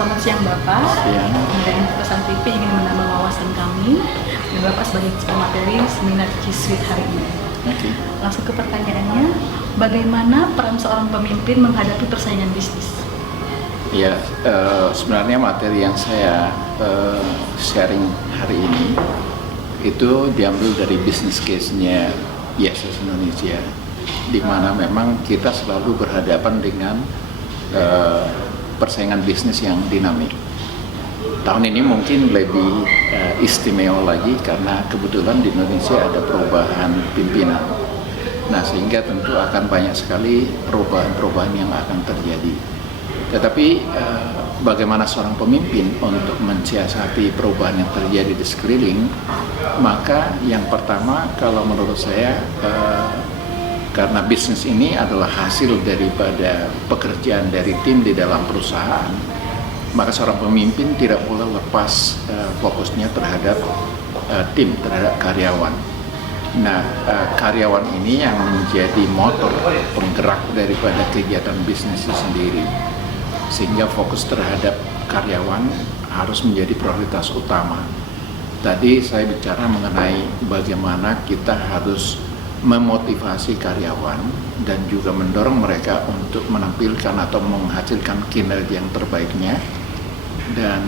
Selamat siang Bapak. Siang. Dari Pesan TV ingin menambah wawasan kami dan Bapak sebagai pemateri seminar C-Suite hari ini. Okay. Langsung ke pertanyaannya, bagaimana peran seorang pemimpin menghadapi persaingan bisnis? Ya, sebenarnya materi yang saya sharing hari ini itu diambil dari business case-nya ISS Indonesia, di mana memang kita selalu berhadapan dengan persaingan bisnis yang dinamik. Tahun ini mungkin lebih istimewa lagi karena kebetulan di Indonesia ada perubahan pimpinan. Nah, sehingga tentu akan banyak sekali perubahan-perubahan yang akan terjadi. Tetapi bagaimana seorang pemimpin untuk mensiasati perubahan yang terjadi di sekeliling, maka yang pertama kalau menurut saya karena bisnis ini adalah hasil daripada pekerjaan dari tim di dalam perusahaan, maka seorang pemimpin tidak boleh lepas fokusnya terhadap tim, terhadap karyawan. Nah, karyawan ini yang menjadi motor penggerak daripada kegiatan bisnis itu sendiri. Sehingga fokus terhadap karyawan harus menjadi prioritas utama. Tadi saya bicara mengenai bagaimana kita harus memotivasi karyawan dan juga mendorong mereka untuk menampilkan atau menghasilkan kinerja yang terbaiknya, dan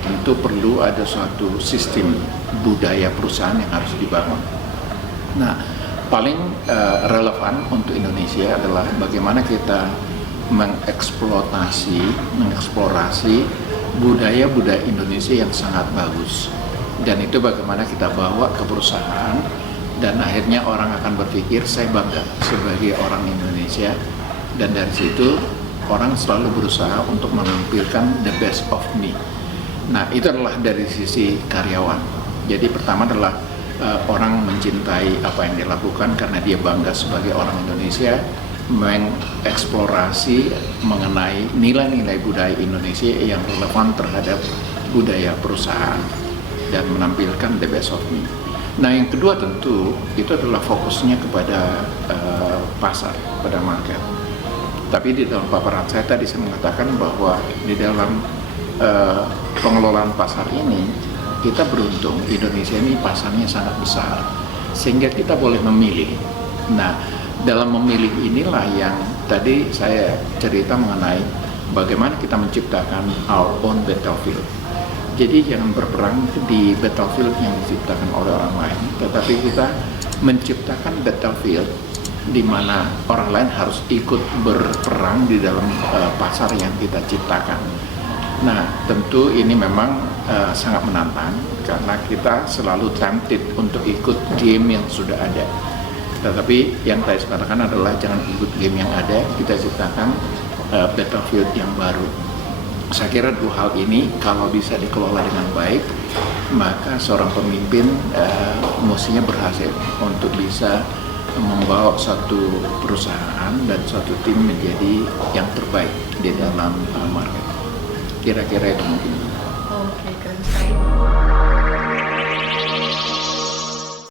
tentu perlu ada suatu sistem budaya perusahaan yang harus dibangun. Nah, paling relevan untuk Indonesia adalah bagaimana kita mengeksplorasi budaya-budaya Indonesia yang sangat bagus, dan itu bagaimana kita bawa ke perusahaan. Dan akhirnya orang akan berpikir, saya bangga sebagai orang Indonesia, dan dari situ orang selalu berusaha untuk menampilkan the best of me. Nah, itu adalah dari sisi karyawan. Jadi pertama adalah orang mencintai apa yang dia lakukan karena dia bangga sebagai orang Indonesia, mengeksplorasi mengenai nilai-nilai budaya Indonesia yang relevan terhadap budaya perusahaan dan menampilkan the best of me. Nah, yang kedua tentu itu adalah fokusnya kepada pasar, pada market. Tapi di dalam paparan saya tadi saya mengatakan bahwa di dalam pengelolaan pasar ini kita beruntung, Indonesia ini pasarnya sangat besar sehingga kita boleh memilih. Nah, dalam memilih inilah yang tadi saya cerita mengenai bagaimana kita menciptakan our own battlefield. Jadi jangan berperang di battlefield yang diciptakan oleh orang lain, tetapi kita menciptakan battlefield di mana orang lain harus ikut berperang di dalam pasar yang kita ciptakan. Nah, tentu ini memang sangat menantang karena kita selalu tempted untuk ikut game yang sudah ada. Tetapi yang saya katakan adalah jangan ikut game yang ada, kita ciptakan battlefield yang baru. Saya kira dua hal ini kalau bisa dikelola dengan baik, maka seorang pemimpin mestinya berhasil untuk bisa membawa suatu perusahaan dan suatu tim menjadi yang terbaik di dalam market. Kira-kira itu mungkin.